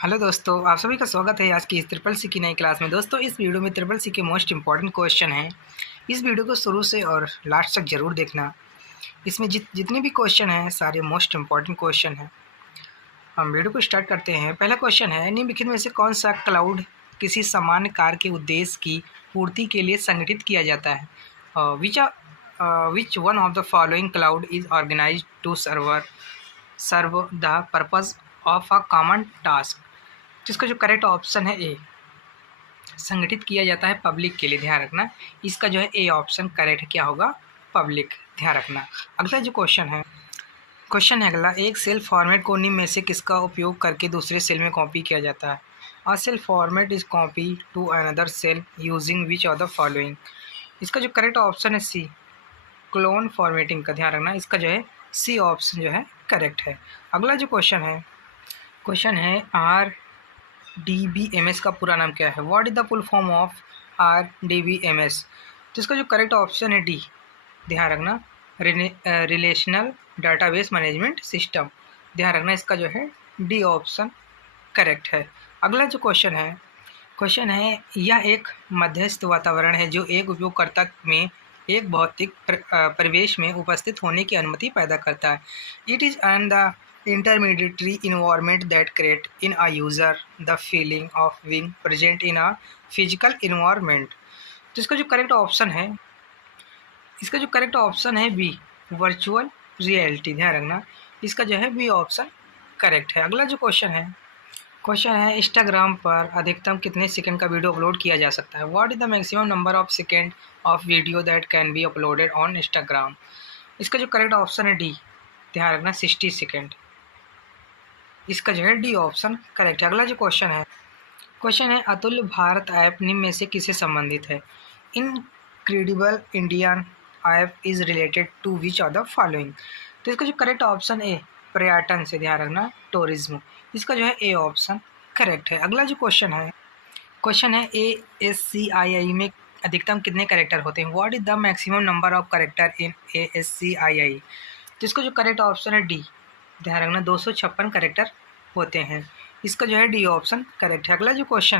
Hello दोस्तों, आप सभी का स्वागत है आज की इस ट्रिपल सी की नई क्लास में। दोस्तों, इस वीडियो में ट्रिपल सी के मोस्ट इंपॉर्टेंट क्वेश्चन हैं। इस वीडियो को शुरू से और लास्ट तक ज़रूर देखना। इसमें जितने भी क्वेश्चन हैं सारे मोस्ट इंपॉर्टेंट क्वेश्चन हैं। हम वीडियो को स्टार्ट करते हैं। पहला क्वेश्चन है, निम्नलिखित में से कौन सा क्लाउड किसी सामान्य कार्य के उद्देश्य की पूर्ति के लिए संगठित किया जाता है? Which one of the following cloud is organise to serve the purpose of a common task? तो इसका जो करेक्ट ऑप्शन है ए, संगठित किया जाता है पब्लिक के लिए। ध्यान रखना, इसका जो है ए ऑप्शन करेक्ट क्या होगा? पब्लिक। ध्यान रखना। अगला जो क्वेश्चन है अगला, एक सेल फॉर्मेट को निम्न में से किसका उपयोग करके दूसरे सेल में कॉपी किया जाता है? A cell format is copy to another cell using which of the following? इसका जो करेक्ट ऑप्शन है सी, क्लोन फॉर्मेटिंग का। ध्यान रखना, इसका जो है सी ऑप्शन जो है करेक्ट है। अगला जो क्वेश्चन है RDBMS का पूरा नाम क्या है? What is the full form of RDBMS? तो इसका जो करेक्ट ऑप्शन है डी। ध्यान रखना, रिलेशनल डाटाबेस मैनेजमेंट सिस्टम। ध्यान रखना, इसका जो है डी ऑप्शन करेक्ट है। अगला जो क्वेश्चन है यह एक मध्यस्थ वातावरण है जो एक उपयोगकर्ता में एक भौतिक परिवेश में उपस्थित होने की अनुमति पैदा करता है। It is and the intermediary environment that create in a user the feeling of being present in a physical environment। तो इसका जो करेक्ट ऑप्शन है बी, वर्चुअल रियलिटी। ध्यान रखना, इसका जो है बी ऑप्शन करेक्ट है। अगला जो क्वेश्चन है इंस्टाग्राम पर अधिकतम कितने सेकंड का वीडियो अपलोड किया जा सकता है? What is the maximum number of second of video that can be uploaded on Instagram? इसका जो करेक्ट ऑप्शन है डी। ध्यान रखना, 60 सेकेंड। इसका जो है डी ऑप्शन करेक्ट है। अगला जो क्वेश्चन है अतुल्य भारत ऐप निम्न में से किससे संबंधित है? Incredible Indian app is related to which of the following? तो इसका जो करेक्ट ऑप्शन ए, पर्यटन से। ध्यान रखना, टूरिज्म। इसका जो है ए ऑप्शन करेक्ट है। अगला जो क्वेश्चन है ASCII में अधिकतम कितने कैरेक्टर होते हैं? What is the maximum number of character in ASCII? तो इसका जो करेक्ट ऑप्शन है डी। ध्यान रखना, 256 कैरेक्टर होते हैं। इसका जो है डी ऑप्शन करेक्ट है। अगला जो क्वेश्चन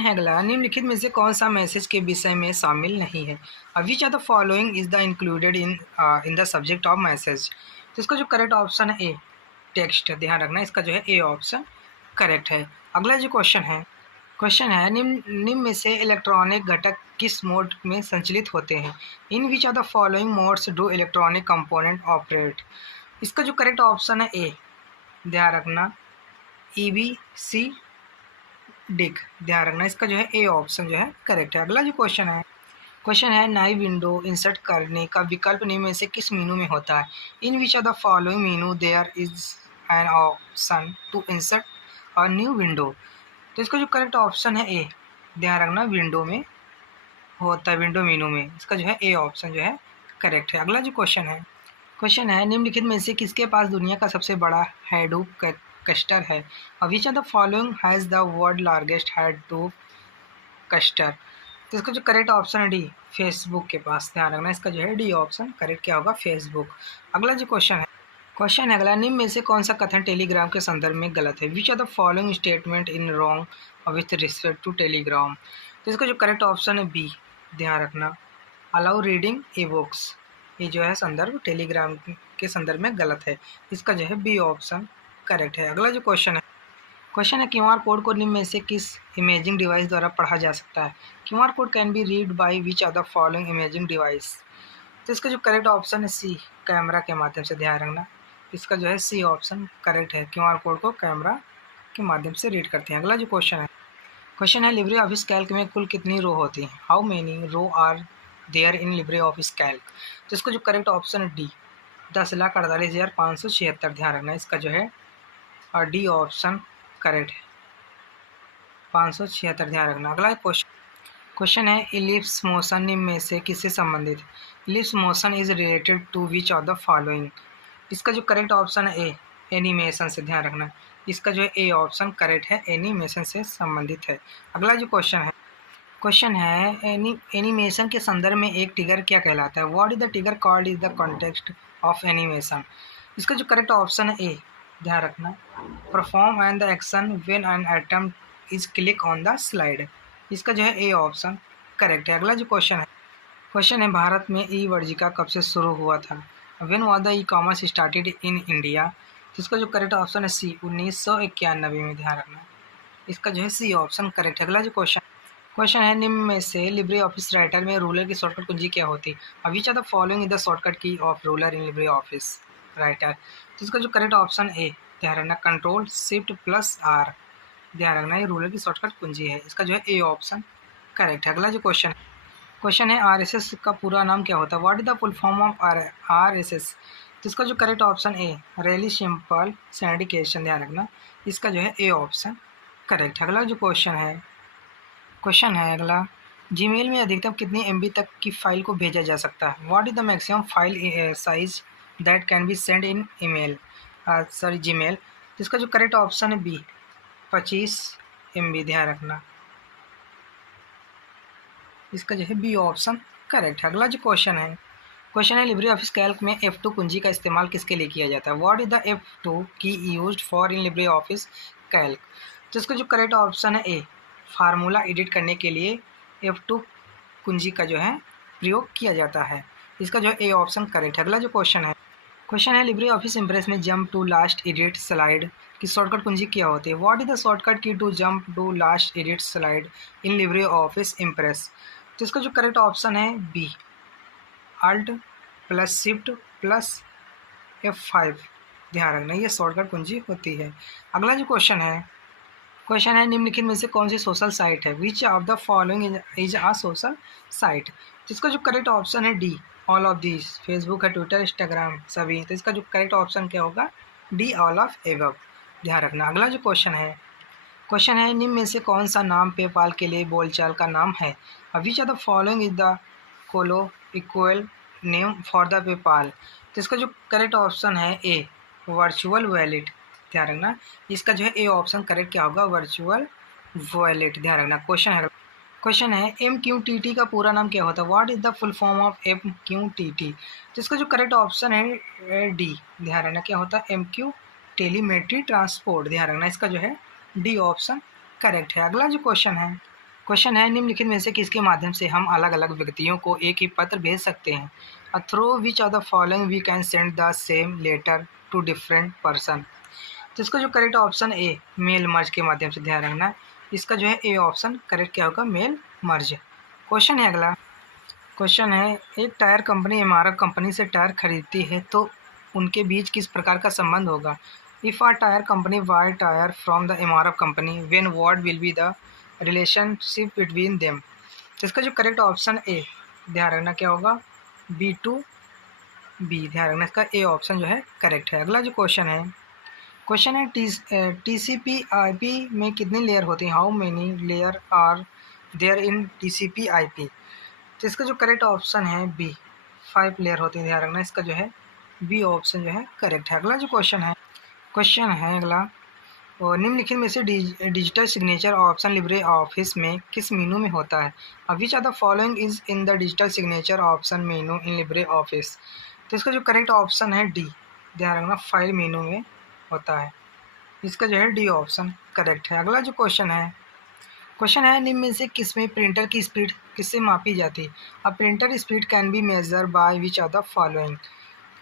है अगला, निम्नलिखित में से कौन सा मैसेज के विषय में शामिल नहीं है? Which are the following is the included in the subject of message? तो इसका जो करेक्ट ऑप्शन है ए, टेक्स्ट। ध्यान रखना, इसका जो है ए ऑप्शन करेक्ट है। अगला जो क्वेश्चन है निम्न में से इलेक्ट्रॉनिक घटक किस मोड में संचालित होते हैं? In which are the following modes do electronic component operate? इसका जो करेक्ट ऑप्शन है ए। ध्यान रखना, EBC डिक। ध्यान रखना, इसका जो है ए ऑप्शन जो है करेक्ट है। अगला जो क्वेश्चन है नई विंडो इंसर्ट करने का विकल्प निम्न में से किस मेनू में होता है? In which are the following menu there is an option to insert a new window? तो इसका जो करेक्ट ऑप्शन है ए। ध्यान रखना, विंडो में होता है, विंडो मेनू में। इसका जो है ए ऑप्शन जो है करेक्ट है। अगला जो क्वेश्चन है निम्नलिखित में से किसके पास दुनिया का सबसे बड़ा हैडूप क्लस्टर है? Which are the following has the world largest Hadoop cluster? तो इसका जो करेक्ट ऑप्शन है डी, फेसबुक के पास। ध्यान रखना, इसका जो है डी ऑप्शन करेक्ट क्या होगा? फेसबुक। अगला जो क्वेश्चन है अगला, निम्न में से कौन सा कथन टेलीग्राम के संदर्भ में गलत है? Which are the following statement in wrong with respect to Telegram? तो इसका जो करेक्ट ऑप्शन है बी। ध्यान रखना, अलाउ रीडिंग ई बुक्स। ये जो है संदर्भ टेलीग्राम के संदर्भ में गलत है। इसका जो है बी ऑप्शन करेक्ट है। अगला जो क्वेश्चन है QR कोड को निम्न में से किस इमेजिंग डिवाइस द्वारा पढ़ा जा सकता है? QR code can be read by which are the following imaging device? तो इसका जो करेक्ट ऑप्शन है सी, कैमरा के माध्यम से। ध्यान रखना, इसका जो है सी ऑप्शन करेक्ट है। QR कोड को कैमरा के माध्यम से रीड करते हैं। अगला जो क्वेश्चन है लिब्रे ऑफिस कैल्क में कुल कितनी रो होती हैं? How many row are there in LibreOffice Calc? तो इसका जो करेक्ट ऑप्शन है डी, 10,48,576। ध्यान रखना, इसका जो है और डी ऑप्शन करेक्ट है, 576। ध्यान रखना। अगला क्वेश्चन है इलिप्स मोशन निम्न में से किससे संबंधित? Ellipse motion is related to which of the following? इसका जो करेक्ट ऑप्शन है ए, एनिमेशन से। ध्यान रखना, इसका जो है ए ऑप्शन करेक्ट है, एनिमेशन से संबंधित है। अगला जो क्वेश्चन है एनिमेशन के संदर्भ में एक ट्रिगर क्या कहलाता है? What is the trigger called is the context of animation? इसका जो करेक्ट ऑप्शन है ए। ध्यान रखना। Perform and the action when an attempt is click on the slide, इसका जो है ए ऑप्शन करेक्ट है। अगला जो क्वेश्चन है भारत में ई वर्जिका कब से शुरू हुआ था? When was the e commerce started in India? तो इसका जो करेक्ट ऑप्शन है सी 1991 में। ध्यान रखना, इसका जो है सी ऑप्शन करेक्ट है। अगला जो क्वेश्चन है निम्न में से लिब्रे ऑफिस राइटर में रूलर की शॉर्टकट कुंजी क्या होती है? Which are the following is the shortcut key of ruler in LibreOffice Writer? तो इसका जो करेक्ट ऑप्शन ए, ध्यान रखना, कंट्रोल शिफ्ट प्लस आर। ध्यान रखना, ये रूलर की शॉर्टकट कुंजी है, इसका जो है ए ऑप्शन करेक्ट है। अगला जो क्वेश्चन है आरएसएस का पूरा नाम क्या होता है? What is the full form of RSS? तो इसका जो करेक्ट ऑप्शन ए, रैली सिंपल सिंडिकेशन। ध्यान रखना, इसका जो है ए ऑप्शन करेक्ट है। अगला जो क्वेश्चन है अगला, जीमेल में अधिकतम कितनी एमबी तक की फाइल को भेजा जा सकता है? What is the maximum file size that can be send in email Gmail? तो इसका जो करेक्ट ऑप्शन है बी, 25 MB। ध्यान रखना, इसका जो है बी ऑप्शन करेक्ट है। अगला जो क्वेश्चन है लिब्रे ऑफिस कैल्क में F2 कुंजी का इस्तेमाल किसके लिए किया जाता है? व्हाट इज द F2 की used for in LibreOffice Calc? तो इसका जो करेक्ट ऑप्शन है ए, फार्मूला एडिट करने के लिए F2 कुंजी का जो है प्रयोग किया जाता है, इसका जो है ए ऑप्शन करेक्ट है। अगला जो क्वेश्चन है लिब्रे ऑफिस इम्प्रेस में jump to last edit slide की शॉर्टकट कुंजी क्या होती है? What is the shortcut key to jump to last edit slide in LibreOffice Impress? तो इसका जो करेक्ट ऑप्शन है B, alt plus shift plus F5। ध्यान रखना, ये शॉर्टकट कुंजी होती है। अगला जो क्वेश्चन है निम्नलिखित में से कौन सी सोशल साइट है? Which of the following is a social site? तो इसका जो करेक्ट ऑप्शन है D, all of this. Facebook है, ट्विटर, इंस्टाग्राम सभी। तो इसका जो करेक्ट ऑप्शन क्या होगा? D, all of above. ध्यान रखना। अगला जो क्वेश्चन है निम्न में से कौन सा नाम पेपाल के लिए बोलचाल का नाम है? Which are the following is the colloquial name for the PayPal? तो इसका जो करेक्ट ऑप्शन है ए, वर्चुअल वॉलेट। ध्यान रखना, इसका जो है ए ऑप्शन करेक्ट क्या होगा? Virtual wallet. ध्यान रखना। क्वेश्चन है MQTT का पूरा नाम क्या होता है? What is the full form of MQTT? तो इसका जो करेक्ट ऑप्शन है डी। ध्यान रखना, क्या होता है? MQ telemetry transport. ध्यान रखना, इसका जो है डी ऑप्शन करेक्ट है। अगला जो क्वेश्चन है निम्नलिखित में से किसके माध्यम से हम अलग अलग व्यक्तियों को एक ही पत्र भेज सकते हैं? Through which are the following we can send the same letter to different person? तो इसका जो correct option A, mail merge के माध्यम से। ध्यान रखना, इसका जो है ए ऑप्शन करेक्ट क्या होगा? Mail merge. अगला क्वेश्चन है एक टायर कंपनी एमआरएफ कंपनी से टायर खरीदती है तो उनके बीच किस प्रकार का संबंध होगा? If a tyre company buy tyre from the MRF company when what will be the relationship between them? तो इसका जो करेक्ट ऑप्शन ए, ध्यान रखना, क्या होगा? B2B। ध्यान रखना, इसका ए ऑप्शन जो है करेक्ट है। अगला जो क्वेश्चन है TCP/IP में कितनी लेयर होती हैं? How many layer are there in TCP/IP? तो इसका जो करेक्ट ऑप्शन है बी, 5 लेयर होती हैं। ध्यान रखना, इसका जो है बी ऑप्शन जो है करेक्ट है। अगला जो क्वेश्चन है अगला, और निम्नलिखित में से digital signature option LibreOffice में किस मेनू में होता है? Which are the following is in the digital signature option menu in LibreOffice? तो इसका जो करेक्ट ऑप्शन है डी। ध्यान रखना, फाइल मेनू में होता है, इसका जो है डी ऑप्शन करेक्ट है। अगला जो क्वेश्चन है निम्न में से किसमें प्रिंटर की स्पीड किससे मापी जाती है? अब printer speed can be measure by which are the following?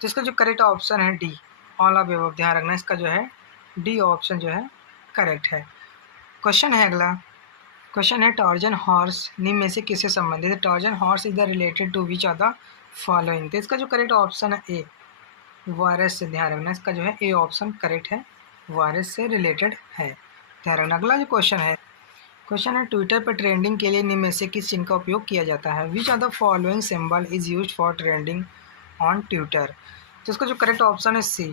तो इसका जो करेक्ट ऑप्शन है डी, ऑल ऑफ एबव। ध्यान रखना, इसका जो है डी ऑप्शन जो है करेक्ट है। अगला क्वेश्चन है टॉर्जन हॉर्स निम्न में से किससे संबंधित है? Trojan horse is the related to which are the following? तो इसका जो करेक्ट ऑप्शन है ए, वायरस से। ध्यान रखना, इसका जो है ए ऑप्शन करेक्ट है, वायरस से रिलेटेड है। ध्यान रखना। अगला जो क्वेश्चन है ट्विटर पर ट्रेंडिंग के लिए निम्न में से किस चिन्ह का उपयोग किया जाता है? Which are the following symbol is used for trending on Twitter? तो इसका जो करेक्ट ऑप्शन है सी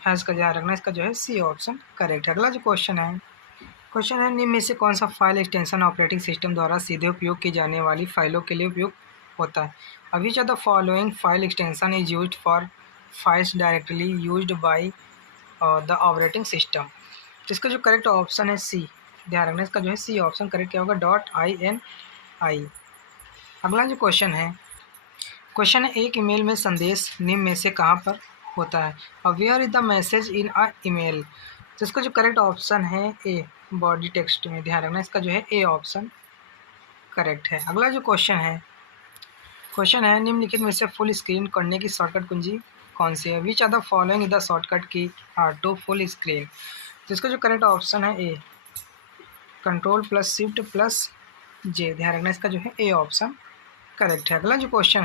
है, इसका ध्यान रखना, इसका जो है सी ऑप्शन करेक्ट है। अगला जो क्वेश्चन है निम्न में से कौन सा फाइल एक्सटेंशन ऑपरेटिंग सिस्टम द्वारा सीधे उपयोग की जाने वाली फाइलों के लिए उपयोग होता है? Which are the following file extension is used for files directly used by the operating system? तो इसका जो करेक्ट ऑप्शन है सी। ध्यान रखना, इसका जो है सी ऑप्शन करेक्ट क्या होगा? .ini। अगला जो क्वेश्चन है एक ईमेल में संदेश निम्न में से कहाँ पर होता है। और where is the message in a email, तो इसका जो करेक्ट ऑप्शन है ए, बॉडी टेक्स्ट में, ध्यान रखना इसका जो है ए ऑप्शन करेक्ट है। अगला जो क्वेश्चन है निम्नलिखित में से फुल स्क्रीन करने की शॉर्टकट कुंजी कौन सी है? Which are the following is the shortcut key are to full screen, तो इसका जो करेक्ट ऑप्शन है A, control plus shift plus J, ध्यान रखना इसका जो है ए ऑप्शन करेक्ट है। अगला जो क्वेश्चन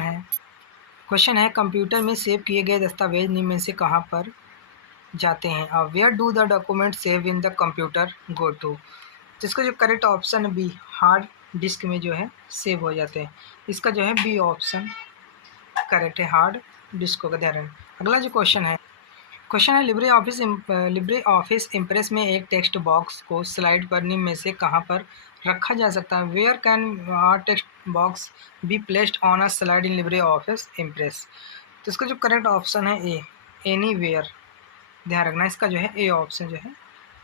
है कंप्यूटर में सेव किए गए दस्तावेज निम्न में से कहाँ पर जाते हैं? अब where do the document save in the computer go to, तो इसका जो करेक्ट ऑप्शन है बी, हार्ड डिस्क में जो है सेव हो जाते हैं। इसका जो है बी ऑप्शन करेक्ट है, हार्ड डिस्क का ध्यान रखें। अगला जो क्वेश्चन है लिब्रे ऑफिस इम्प्रेस में एक टेक्स्ट बॉक्स को स्लाइड पर निम्न में से कहाँ पर रखा जा सकता है? Where can text box be placed on a slide in LibreOffice Impress, तो इसका जो करेक्ट ऑप्शन है ए, एनीवेयर, ध्यान रखना इसका जो है ए ऑप्शन जो है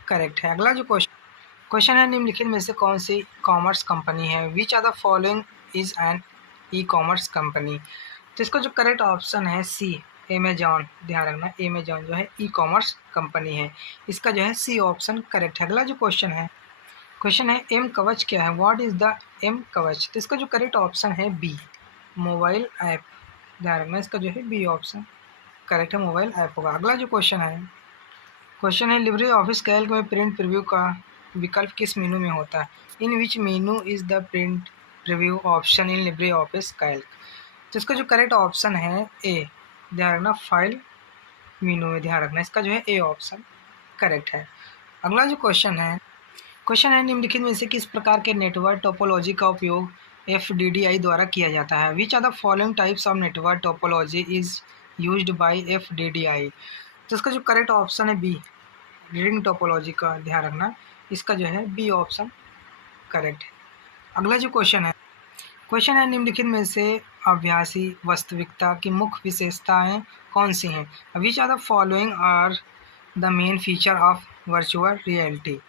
करेक्ट है। अगला जो क्वेश्चन है निम्नलिखित में से कौन सी कॉमर्स कंपनी है? Which are the following is an e-commerce company, तो इसका जो करेक्ट ऑप्शन है सी, अमेजॉन, ध्यान रखना अमेजॉन जो है ई कॉमर्स कंपनी है। इसका जो है सी ऑप्शन करेक्ट है। अगला जो क्वेश्चन है एम कवच क्या है? व्हाट इज़ द एम कवच, तो इसका जो करेक्ट ऑप्शन है बी, मोबाइल ऐप, ध्यान रखना इसका जो है बी ऑप्शन करेक्ट है, मोबाइल ऐप होगा। अगला जो क्वेश्चन है लिब्रे ऑफिस कैल्क में प्रिंट प्रीव्यू का विकल्प किस मेनू में होता है? In which menu is the print preview option in LibreOffice Calc, तो इसका जो करेक्ट ऑप्शन है ए, ध्यान रखना फाइल मेनू में, ध्यान रखना इसका जो है ए ऑप्शन करेक्ट है। अगला जो क्वेश्चन है निम्नलिखित में से किस प्रकार के नेटवर्क टोपोलॉजी का उपयोग FDDI द्वारा किया जाता है? Which are the following types of network topology is used by FDDI, तो इसका जो करेक्ट ऑप्शन है बी, रिंग टोपोलॉजी का, ध्यान रखना इसका जो है बी ऑप्शन करेक्ट है। अगला जो क्वेश्चन है निम्नलिखित में से अभ्यासी वास्तविकता की मुख्य विशेषताएं कौन सी हैं? Which are the following are the main feature of virtual reality,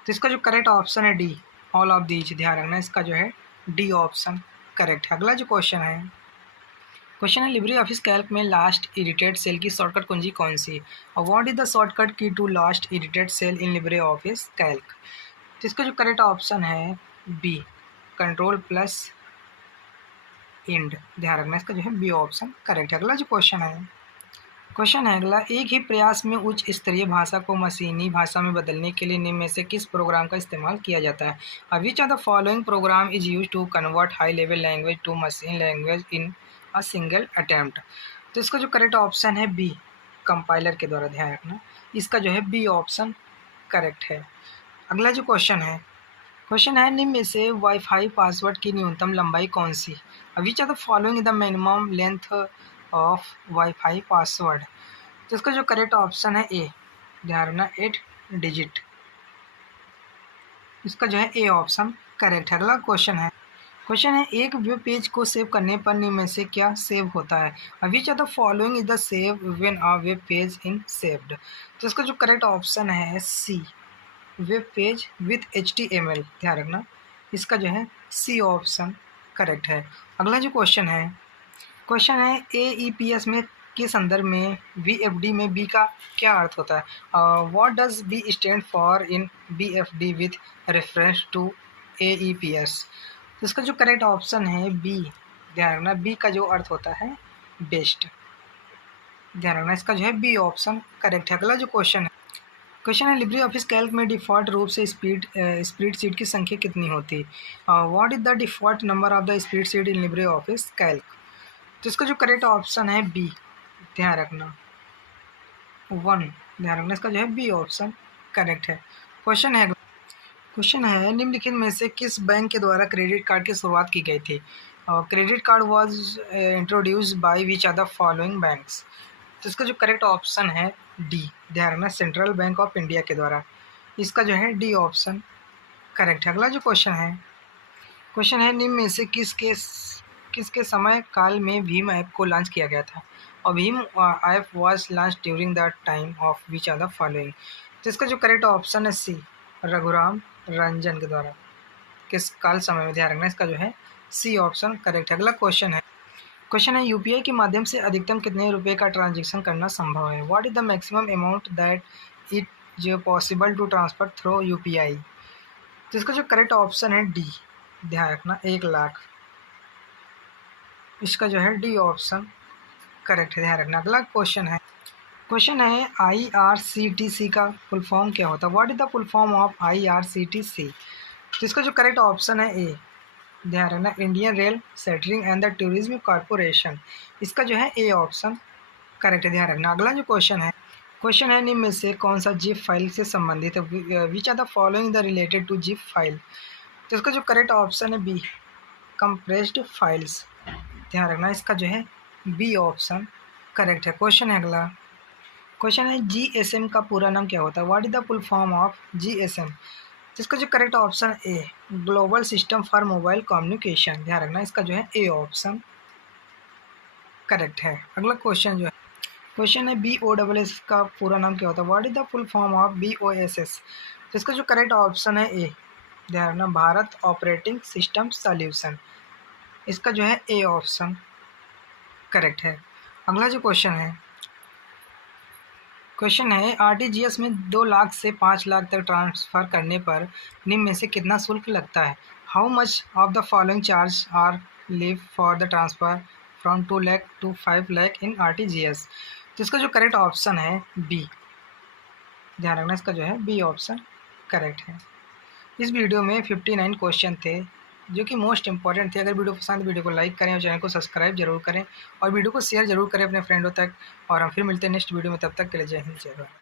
तो इसका जो करेक्ट ऑप्शन है डी, ऑल ऑफ दीज, ध्यान रखना इसका जो है डी ऑप्शन करेक्ट है। अगला जो क्वेश्चन है लिब्रे ऑफिस कैल्क में लास्ट एडिटेड सेल की शॉर्टकट कुंजी कौन सी? और what is the shortcut key to last edited cell in LibreOffice Calc, तो इसका जो करेक्ट ऑप्शन है बी, कंट्रोल प्लस इंड, ध्यान रखना इसका जो है बी ऑप्शन करेक्ट है। अगला जो क्वेश्चन है अगला, एक ही प्रयास में उच्च स्तरीय भाषा को मशीनी भाषा में बदलने के लिए निम्न में से किस प्रोग्राम का इस्तेमाल किया जाता है? Which are the following program is use to convert high level language to machine language in a single attempt, तो इसका जो करेक्ट ऑप्शन है बी, कंपाइलर के द्वारा, ध्यान रखना इसका जो है बी ऑप्शन करेक्ट है। अगला जो क्वेश्चन है निम्न में से वाईफाई पासवर्ड की न्यूनतम लंबाई कौन सी? Which are the following the minimum length of WiFi password, तो इसका जो करेक्ट ऑप्शन है ए, ध्यान रखना 8 डिजिट, इसका जो है ए ऑप्शन करेक्ट है। अगला क्वेश्चन है एक वेब पेज को सेव करने पर निम्न में से क्या सेव होता है? Which are the following is the save when a web page in saved, तो इसका जो करेक्ट ऑप्शन है C, web page with HTML, ध्यान रखना इसका जो है सी ऑप्शन करेक्ट है। अगला जो क्वेश्चन है AEPS में के संदर्भ में VFD में बी का क्या अर्थ होता है? What does B stand for in BFD with reference to AEPS, तो इसका जो करेक्ट ऑप्शन है बी, ध्यान रखना बी का जो अर्थ होता है बेस्ट, ध्यान रखना इसका जो है बी ऑप्शन करेक्ट है। अगला जो क्वेश्चन है लिब्रे ऑफिस कैल्क में डिफ़ॉल्ट रूप से स्प्रेडशीट की संख्या कितनी होती है? What is the default number of the spreadsheet in LibreOffice Calc, तो इसका जो करेक्ट ऑप्शन है बी, ध्यान रखना 1, ध्यान रखना इसका जो है बी ऑप्शन करेक्ट है। क्वेश्चन है निम्नलिखित में से किस बैंक के द्वारा क्रेडिट कार्ड की शुरुआत की गई थी? Credit card was introduced by which are the following banks, तो इसका जो करेक्ट ऑप्शन है डी, ध्यान रखना सेंट्रल बैंक ऑफ इंडिया के द्वारा, इसका जो है डी ऑप्शन करेक्ट है। अगला जो क्वेश्चन है निम्न में से किसके समय काल में भीम ऐप को लॉन्च किया गया था? और भीम app was launched during the time of which are the following, तो इसका जो करेक्ट ऑप्शन है सी, रघुराम रंजन के द्वारा, किस काल समय में, ध्यान रखना इसका जो है सी ऑप्शन करेक्ट है। अगला क्वेश्चन है यूपीआई के माध्यम से अधिकतम कितने रुपए का ट्रांजैक्शन करना संभव है? What is the maximum amount that it जो possible to transfer through UPI? तो इसका जो करेक्ट ऑप्शन है डी, ध्यान रखना 1,00,000। इसका जो है डी ऑप्शन करेक्ट है, ध्यान रखना। अगला क्वेश्चन है IRCTC का फुल फॉर्म क्या होता है? What is the full form of IRCTC? तो इसका जो करेक्ट ऑप्शन है ए, ध्यान रखना, Indian rail catering and the tourism corporation. इसका जो है ए ऑप्शन करेक्ट है, ध्यान रखना। अगला जो क्वेश्चन है निम्न में से कौन सा जिप फाइल से संबंधित है? Which are the following the related to zip file? तो इसका जो करेक्ट ऑप्शन है बी, कंप्रेस्ड फाइल्स, ध्यान रखना। इसका जो है बी ऑप्शन करेक्ट है। क्वेश्चन है GSM का पूरा नाम क्या होता है? What is the full form of GSM? तो इसका जो correct option A, global system for mobile communication, ध्यान रखना। इसका जो है ए ऑप्शन करेक्ट है। अगला क्वेश्चन है BOSS का पूरा नाम क्या होता है? What is the full form of BOSS? तो इसका जो करेक्ट ऑप्शन है ए, ध्यान रखना, भारत ऑपरेटिंग सिस्टम सॉल्यूशन। इसका जो है ए ऑप्शन करेक्ट है। अगला जो क्वेश्चन है RTGS में 2 लाख से 5 लाख तक ट्रांसफ़र करने पर निम्न में से कितना शुल्क लगता है? How much of the following charge are live for the transfer from 2 lakh to 5 lakh in RTGS? तो इसका जो करेक्ट ऑप्शन है बी, ध्यान रखना। इसका जो है बी ऑप्शन करेक्ट है। इस वीडियो में 59 क्वेश्चन थे जो कि मोस्ट इंपॉर्टेंट थे। अगर वीडियो पसंद, वीडियो को लाइक करें और चैनल को सब्सक्राइब जरूर करें और वीडियो को शेयर जरूर करें अपने फ्रेंडों तक। और हम फिर मिलते हैं नेक्स्ट वीडियो में, तब तक के लिए जय हिंद, जय भारत।